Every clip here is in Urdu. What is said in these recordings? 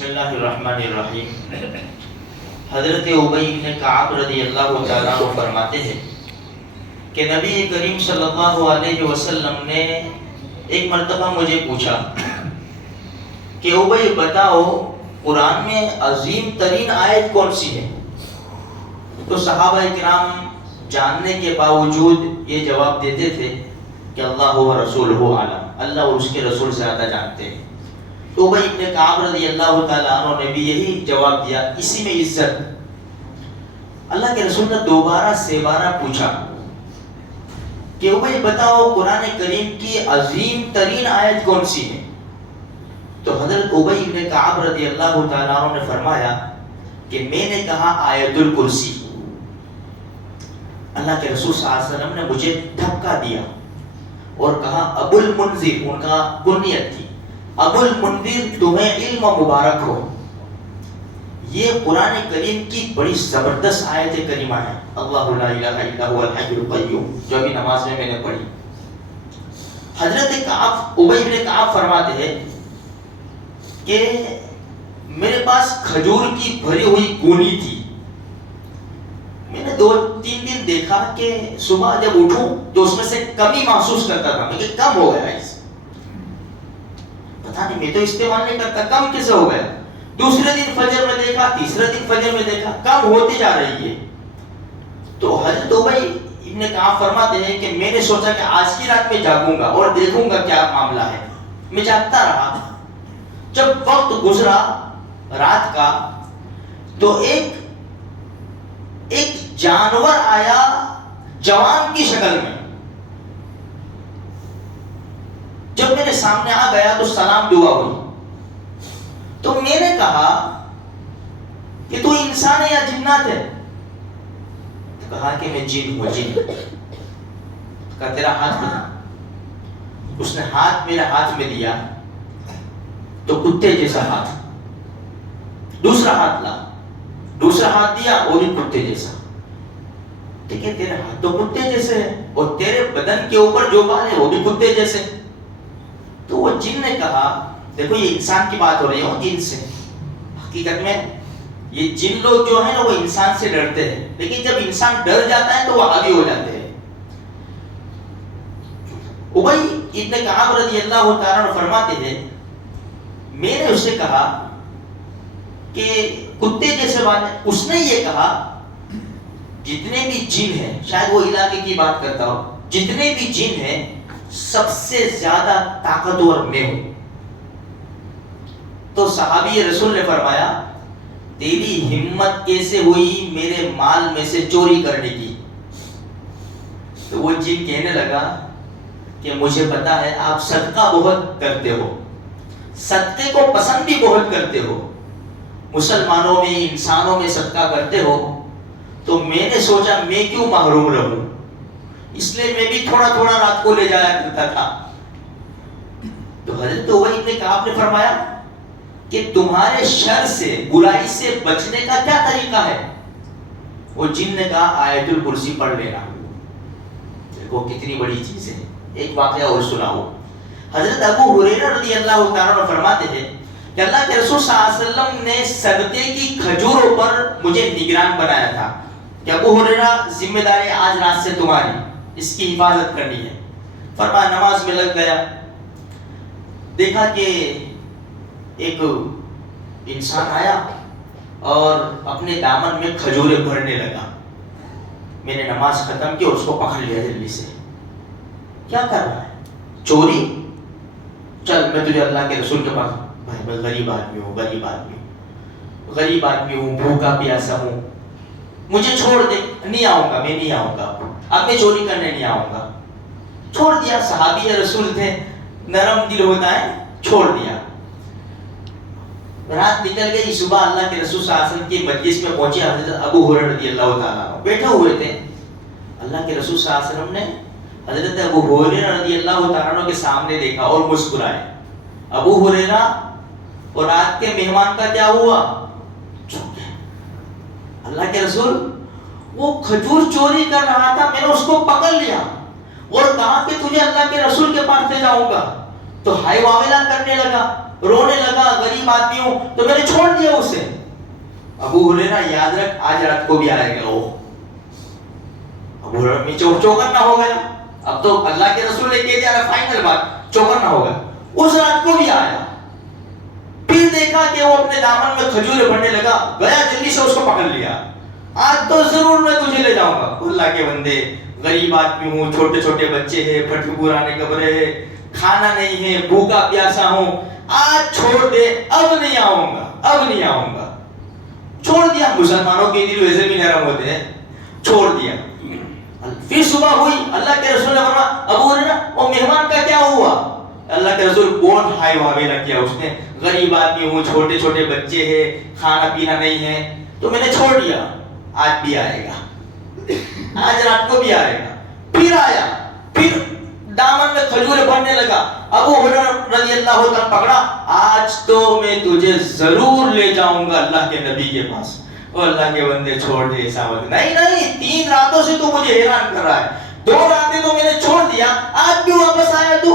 بسم اللہ الرحمن الرحیم۔ حضرت ابی بن کعب رضی اللہ تعالیٰ عنہ فرماتے ہیں کہ نبی کریم صلی اللہ علیہ وسلم نے ایک مرتبہ مجھے پوچھا کہ ابی بتاؤ قرآن میں عظیم ترین آیت کون سی ہے؟ تو صحابہ کرام جاننے کے باوجود یہ جواب دیتے تھے کہ اللہ و رسولہ عالم، اللہ اور اس کے رسول زیادہ جانتے ہیں۔ تو ابی بن کعب رضی اللہ تعالیٰ عنہ نے بھی یہی جواب دیا، اسی میں عزت۔ اللہ کے رسول نے دوبارہ سیبارہ پوچھا کہ ابی بتاؤ قرآن کریم کی عظیم ترین آیت کون سی ہے؟ تو حضرت ابی بن کعب رضی اللہ تعالیٰ عنہ نے فرمایا کہ میں نے کہا آیت الکرسی۔ اللہ کے رسول صلی اللہ علیہ وسلم نے مجھے دھکا دیا اور کہا ابو المنذر، ان کا کنیت تھی، ابو المنذر تمہیں علم مبارک ہو، یہ قرآن کریم کی بڑی زبردست آیت کریمہ ہے، اللہ لا الہ الا هو الحی القیوم، جو ابھی نماز میں نے پڑھی۔ حضرت ابی بن کعب فرماتے ہیں کہ میرے پاس کھجور کی بھری ہوئی گونی تھی، میں نے 2-3 دن دیکھا کہ صبح جب اٹھوں تو اس میں سے کمی محسوس کرتا تھا، میں کہ کم ہو گیا اس، پتہ نہیں میں تو استعمال نہیں کرتا، کم کیسے ہو گیا؟ دوسرے دن فجر میں دیکھا، تیسرے دن فجر میں دیکھا، کم ہوتی جا رہی ہے۔ تو حضرت ابی ابن کعب فرماتے ہیں کہ میں نے سوچا کہ آج کی رات میں جاگوں گا اور دیکھوں گا کیا معاملہ ہے۔ میں جاگتا رہا، جب وقت گزرا رات کا تو ایک جانور آیا جوان کی شکل میں، جب میرے سامنے آ گیا تو سلام دعا ہوئی۔ تو میں نے کہا کہ تو انسان ہے یا جنات ہے؟ تو کہا کہ میں جن ہوں، جن۔ کہا تیرا ہاتھ میں، اس نے ہاتھ میرے ہاتھ میں دیا تو کتے جیسا ہاتھ، دوسرا ہاتھ لا، دوسرا ہاتھ دیا وہ بھی کتے جیسا۔ ٹھیک ہے، تیرے ہاتھ تو کتے جیسے ہیں اور تیرے بدن کے اوپر جو بال ہے وہ بھی کتے جیسے۔ تو وہ جن نے کہا، دیکھو یہ انسان کی بات ہو رہی ہے جن سے، حقیقت میں یہ جن لوگ جو ہیں نا وہ انسان سے ڈرتے ہیں، لیکن جب انسان ڈر جاتا ہے تو وہ آگے ہو جاتے ہیں۔ ابی ابن کعب رضی اللہ تعالیٰ عنہ فرماتے ہیں میں نے اس سے کہا کہ کتے جیسے بات ہے، اس نے یہ کہا جتنے بھی جن ہیں، شاید وہ علاقے کی بات کرتا ہو، جتنے بھی جن ہیں سب سے زیادہ طاقتور میں ہوں۔ تو صحابی رسول نے فرمایا تیری ہمت کیسے ہوئی میرے مال میں سے چوری کرنے کی؟ تو وہ جن کہنے لگا کہ مجھے پتا ہے آپ صدقہ بہت کرتے ہو، صدقے کو پسند بھی بہت کرتے ہو، مسلمانوں میں انسانوں میں صدقہ کرتے ہو، تو میں نے سوچا میں کیوں محروم رہوں، اس لیے میں بھی تھوڑا تھوڑا رات کو لے جایا کرتا تھا۔ تو حضرت ابی بن کعب نے فرمایا کہ تمہارے شر سے، برائی سے بچنے کا کیا طریقہ ہے؟ وہ جن نے کہا آیت الکرسی پڑھ لینا۔ دیکھو کتنی بڑی چیز ہے۔ ایک واقعہ اور سناؤ۔ حضرت ابو ہریرہ رضی اللہ تعالیٰ عنہ فرماتے ہیں کہ اللہ کے رسول صلی اللہ علیہ وسلم نے صدقے کی کھجوروں پر مجھے نگران بنایا تھا کہ ابو ہریرہ ذمہ داری آج رات سے تمہاری، اس کی حفاظت کرنی ہے۔ فرمایا نماز میں لگ گیا، دیکھا کہ ایک انسان آیا اور اپنے دامن میں کھجوریں بھرنے لگا۔ میں نے نماز ختم کی اور اس کو پکڑ لیا جلدی سے۔ کیا کر رہا ہے؟ چوری؟ چل میں تجھے اللہ کے رسول کے پاس، بھائی میں غریب آدمی ہوں، غریب آدمی ہوں، بھوکا پیاسا ہوں، مجھے چھوڑ دے، نہیں آؤں گا، میں نہیں آؤں گا، اب میں چوری کرنے نہیں آؤں گا۔ چھوڑ دیا، صحابی رسول تھے، نرم دل ہوتا ہے، چھوڑ دیا۔ رات نکل گئی، صبح اللہ کے رسول صلی اللہ علیہ وسلم کی مجلس میں پہنچے حضرت ابو ہریرہ رضی اللہ تعالیٰ عنہ بیٹھے ہوئے تھے۔ اللہ کے رسول صلی اللہ علیہ وسلم نے حضرت ابو ہریرہ رضی اللہ تعالیٰ عنہ کے سامنے دیکھا اور مسکرائے۔ ابو ہریرہ اور رات کے مہمان کا کیا ہوا؟ اللہ کے رسول وہ کھجور چوری کر رہا تھا، میں نے اس کو پکڑ لیا اور کہا کہ تجھے اللہ کے رسول کے پاس لے جاؤں گا، تو ہائے واویلا کرنے لگا۔ رونے لگا, غریب آدمی ہوں, تو میں نے چھوڑ دیا اسے. ابو ہریرہ یاد رکھ آج رات کو بھی آئے گا وہ. ابو ہریرہ میں چوکن نہ ہو گیا. اب تو اللہ کے رسول نے کہہ دیا فائنل بات, چوکن نہ ہوگا. اس رات کو بھی آیا. پھر دیکھا کہ وہ اپنے دامن میں کھجوریں بھرنے لگا, گیا جلدی سے اس کو پکڑ لیا. آج تو ضرور میں تجھے لے جاؤں گا. اللہ کے بندے, غریب آدمی ہوں, چھوٹے چھوٹے بچے ہیں, پھٹے پرانے کپڑے ہیں, کھانا نہیں ہے, بھوکا پیاسا ہوں, آج چھوڑ دے, اب نہیں آؤں گا, اب نہیں آؤں گا. چھوڑ دیا. مسلمانوں کے دل ویسے بھی نرم ہوتے ہیں, چھوڑ دیا. پھر صبح ہوئی, اللہ کے رسول نے فرمایا ابو ہریرہ وہ مہمان کا کیا ہوا؟ اللہ کے رسول بہت ہائی واویلا کیا اس نے, غریب آدمی ہوں, چھوٹے چھوٹے بچے ہیں, کھانا پینا نہیں ہے, تو میں نے چھوڑ دیا. آج بھی آئے گا, آج رات کو بھی آئے گا. پھر آیا, پھر دامن میں کھجوریں بھرنے لگا. ابو ہریرہ رضی اللہ عنہ پکڑا, آج تو میں تجھے ضرور لے جاؤں گا اللہ کے نبی کے پاس. اور اللہ کے بندے چھوڑ دے ایسا مت. نہیں نہیں, 3 راتوں سے تو مجھے حیران کر رہا ہے, 2 راتیں تو میں نے چھوڑ دیا, آج بھی واپس آیا تو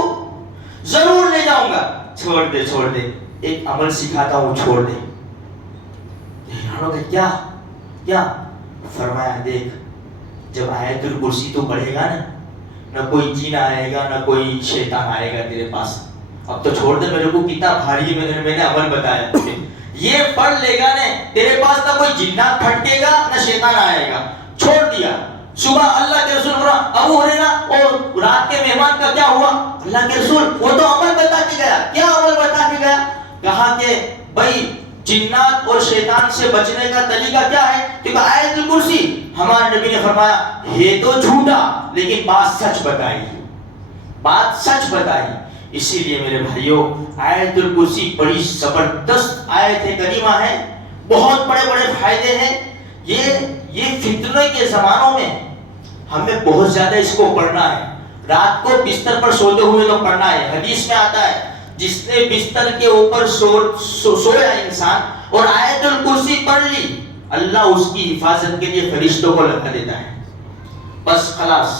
ضرور لے جاؤں گا. چھوڑ دے, چھوڑ دے, ایک عمل سکھاتا ہوں, چھوڑ دے. حیران ہو گئے, کیا کیا؟ فرمایا دیکھ, جب آیت الکرسی تو پڑھے گا نا, نہ کوئی جن آئے گا, نہ کوئی شیطان آئے گا تیرے پاس. اب تو چھوڑ دے, میرے کو کتنا بھاری میں نے عمل بتایا. یہ پڑھ لے گا نا, تیرے پاس نہ کوئی جنات پھٹکے گا, نہ شیطان آئے گا. چھوڑ دیا. صبح اللہ کے رسول فرمایا ابو ہریرہ اور رات کے مہمان کا کیا ہوا؟ اللہ کے رسول وہ تو عمل بتا کے گیا. کیا عمل بتا کے گیا؟ کہا کہ بھائی جنات اور شیطان سے بچنے کا طریقہ کیا ہے؟ کیونکہ آیت الکرسی, ہمارے نبی نے فرمایا ہے تو جھوٹا لیکن بات سچ بتائی, بات سچ بتائی. اسی لیے میرے بھائیوں, آیت الکرسی بڑی زبردست آیت کریمہ ہے, بہت بڑے بڑے فائدے ہیں. یہ فتنے کے زمانوں میں ہمیں بہت زیادہ اس کو پڑھنا ہے. رات کو بستر پر سوتے ہوئے تو پڑھنا ہے. حدیث میں آتا ہے جس نے بستر کے اوپر سویا انسان اور آیت الکرسی پڑھ لی, اللہ اس کی حفاظت کے لیے فرشتوں کو لگا دیتا ہے. بس خلاص,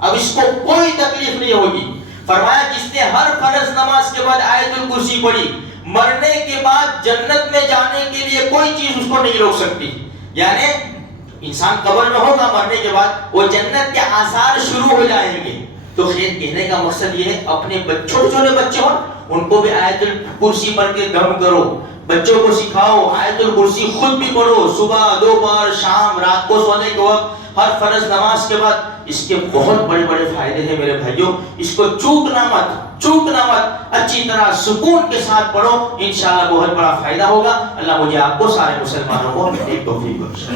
اب اس کو کوئی تکلیف نہیں ہوگی. فرمایا جس نے ہر فرض نماز کے بعد آیت الکرسی پڑھی, مرنے کے بعد جنت میں جانے کے لیے کوئی چیز اس کو نہیں روک سکتی. یعنی انسان قبر میں ہوگا, مرنے کے بعد وہ جنت کے آثار شروع ہو جائیں گے. تو خیر کہنے کا مقصد یہ ہے, اپنے چھوٹے چھوٹے بچے ہوں ان کو بھی آیت الکرسی پڑھ کے دم کرو, بچوں کو سکھاؤ. آیت الکرسی خود بھی پڑھو, صبح, دوپہر, شام, رات کو سونے کے وقت, ہر فرض نماز کے بعد. اس کے بہت بڑے بڑے فائدے ہیں میرے بھائیوں, اس کو چوکنا مت, اچھی طرح سکون کے ساتھ پڑھو, انشاءاللہ بہت بڑا فائدہ ہوگا. اللہ مجھے آپ کو سارے مسلمانوں کو ایک توفیق بخشے.